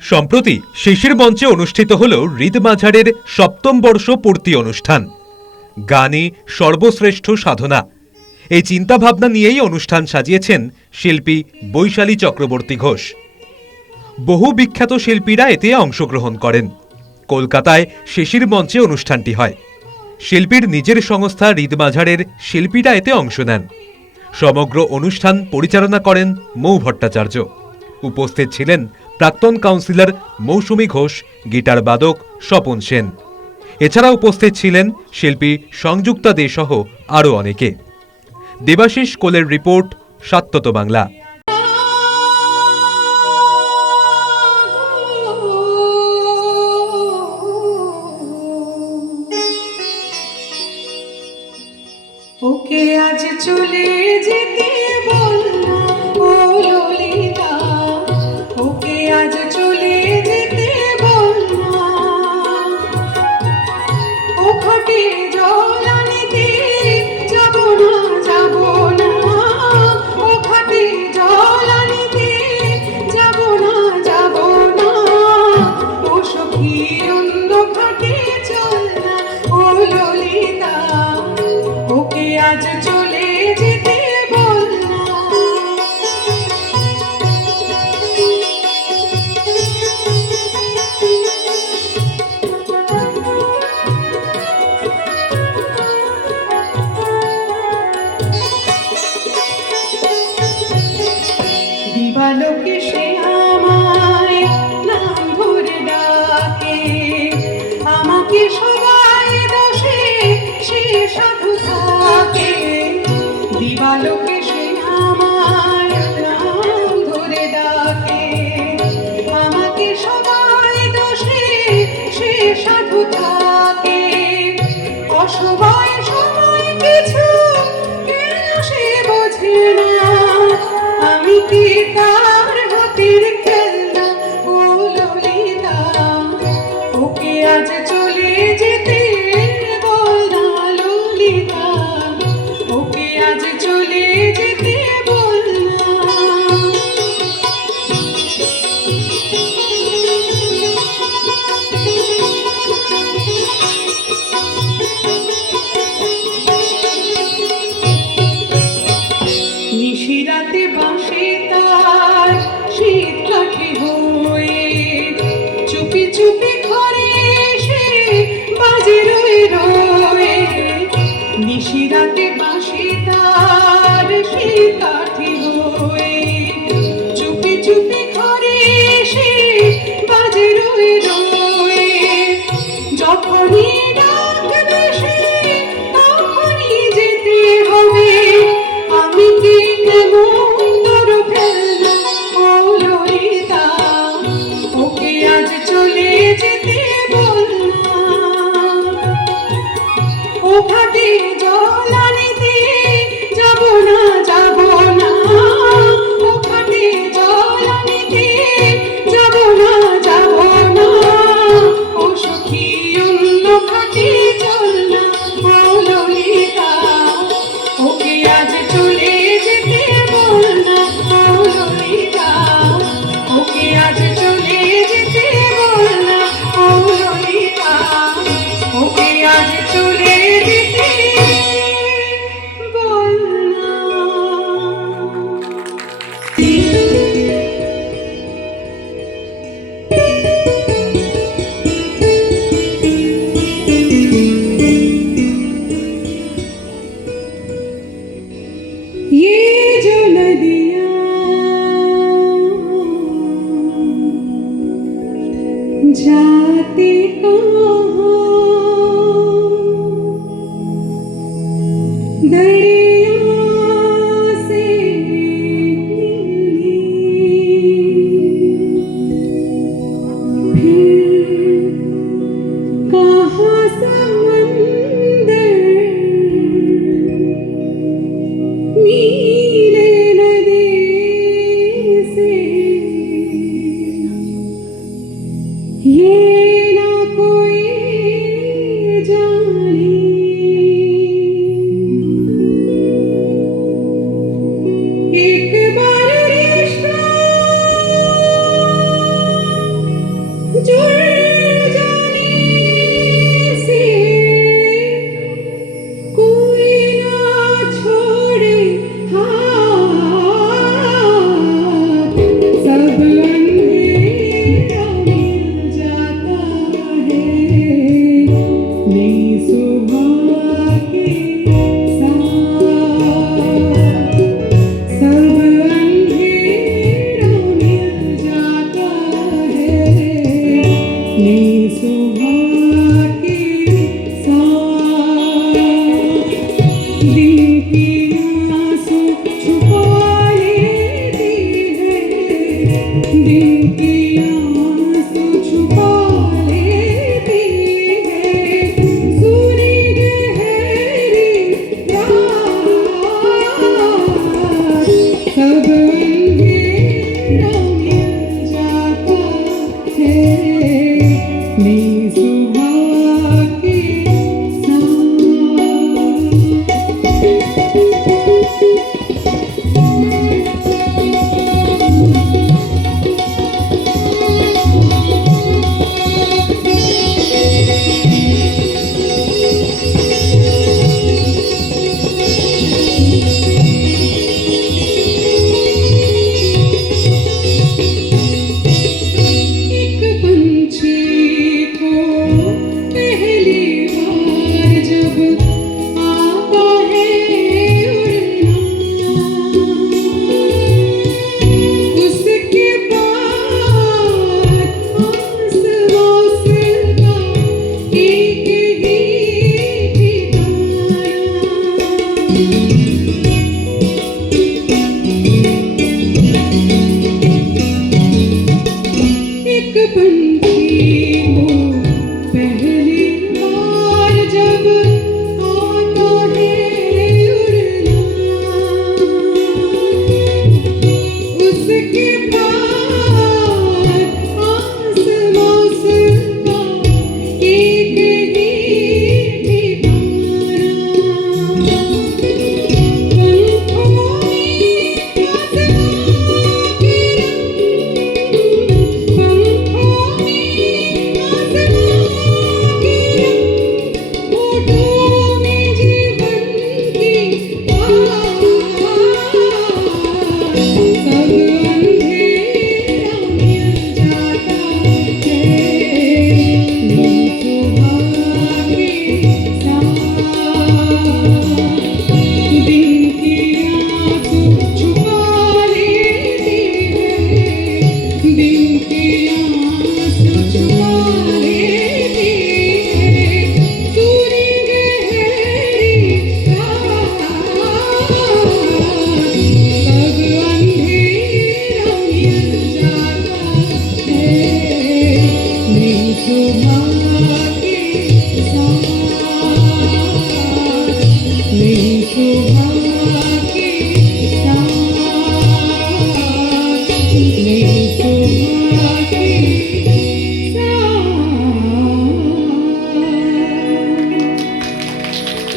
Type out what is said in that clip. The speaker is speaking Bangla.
সম্প্রতি শিশির মঞ্চে অনুষ্ঠিত হল হৃদমাঝারের সপ্তম বর্ষ পূর্তি অনুষ্ঠান। গানে সর্বশ্রেষ্ঠ সাধনা। এই চিন্তাভাবনা নিয়েই অনুষ্ঠান সাজিয়েছেন শিল্পী বৈশালী চক্রবর্তী ঘোষ। বহু বিখ্যাত শিল্পীরা এতে অংশগ্রহণ করেন। কলকাতায় শিশির মঞ্চে অনুষ্ঠানটি হয়। শিল্পীর নিজের সংস্থা হৃদমাঝারের শিল্পীরা এতে অংশ নেন। সমগ্র অনুষ্ঠান পরিচালনা করেন মৌ ভট্টাচার্য। উপস্থিত ছিলেন প্রাক্তন কাউন্সিলর মৌসুমী ঘোষ, গিটার বাদক স্বপন সেন। এছাড়া উপস্থিত ছিলেন শিল্পী সংযুক্তা দে সহ আরও অনেকে। দেবাশিস কোলের রিপোর্ট সাত্যত বাংলা। ওকে আজ চলে যেতে বললাম। pido আমি কি তার হতির Mm-hmm. पहले बार जब